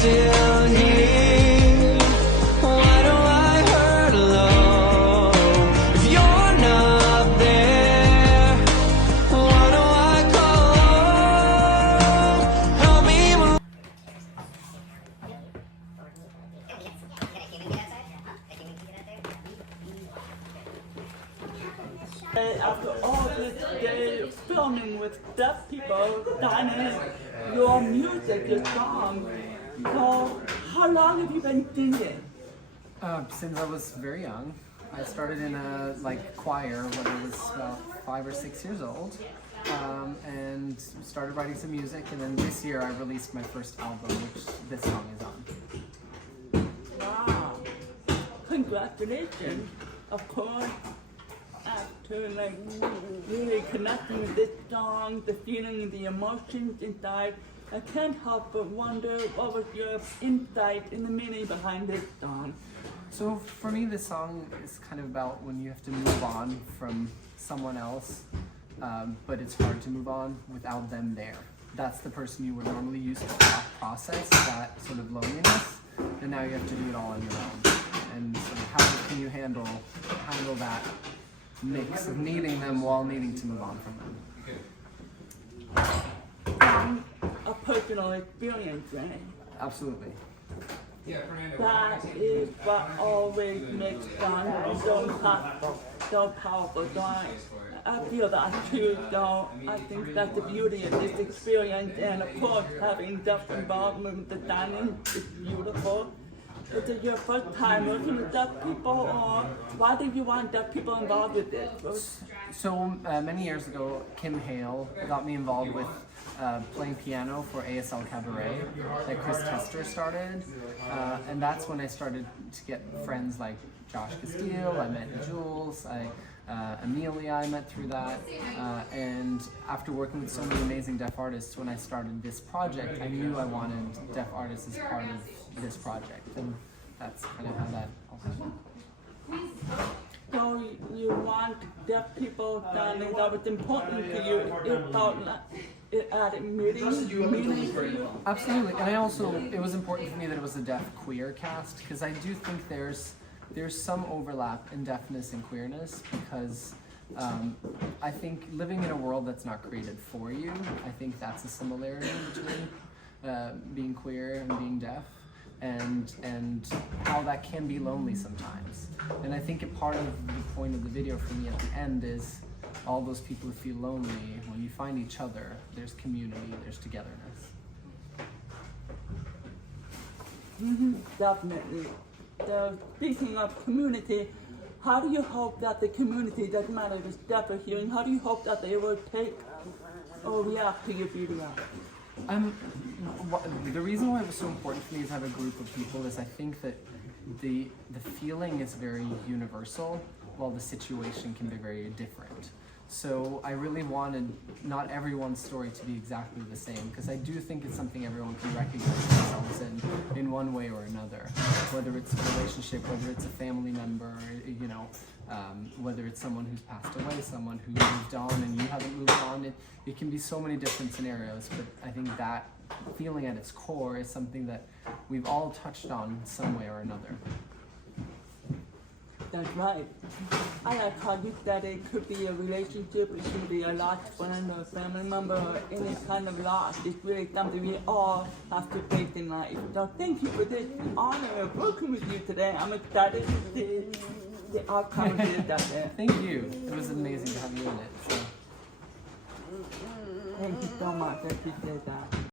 still here? Why do I hurt alone? If you're not there, why do I call home? Help me move. After all this day filming with deaf people, dining, your music, your song, so how long have you been singing? Since I was very young. I started in a choir when I was about 5 or 6 years old, and started writing some music. And then this year I released my first album, which this song is on. Wow! Congratulations, of course. After really connecting with this song, the feeling, the emotions inside, I can't help but wonder what was your insight in the meaning behind this song. So for me, this song is kind of about when you have to move on from someone else, but it's hard to move on without them there. That's the person you would normally use to process that sort of loneliness, and now you have to do it all on your own. And sort of how can you handle that mix of needing them while needing to move on from them? A personal experience, right? Absolutely. That is what always makes song so impactful, so powerful. So I feel that too, so I think that's the beauty of this experience, and of course having deaf involvement with the dining is beautiful. Is it your first time working with deaf people, or why did you want deaf people involved with this? So many years ago, Kim Hale got me involved with playing piano for ASL Cabaret that Chris Tester started, and that's when I started to get friends like Josh Castile. I met Jules, Amelia I met through that, and after working with so many amazing deaf artists, when I started this project, I knew I wanted deaf artists as part of this project, and that's kind of how that all happened. So you want deaf people standing that was important to you. It felt like it added meaning for you. Absolutely, and it was important for me that it was a deaf queer cast, because I do think there's some overlap in deafness and queerness, because I think living in a world that's not created for you, I think that's a similarity between being queer and being deaf, and how that can be lonely sometimes. And I think a part of the point of the video for me at the end is all those people who feel lonely, when you find each other, there's community, there's togetherness. Definitely. So speaking of community, how do you hope that the community, doesn't matter if it's deaf or hearing, how do you hope that they will take or react to your video? The reason why it was so important for me to have a group of people is I think that the feeling is very universal, while the situation can be very different. So I really wanted not everyone's story to be exactly the same, because I do think it's something everyone can recognize themselves in one way or another, whether it's a relationship, whether it's a family member, whether it's someone who's passed away, someone who moved on and you haven't moved on. It can be so many different scenarios, but I think that feeling at its core is something that we've all touched on some way or another. That's right. I like how you said it could be a relationship, it could be a lost friend or family member, or any kind of loss. It's really something we all have to face in life. So thank you for this honor of working with you today. I'm excited to see the outcome of this out there. Thank you. It was amazing to have you in it. So. Thank you so much. I appreciate that.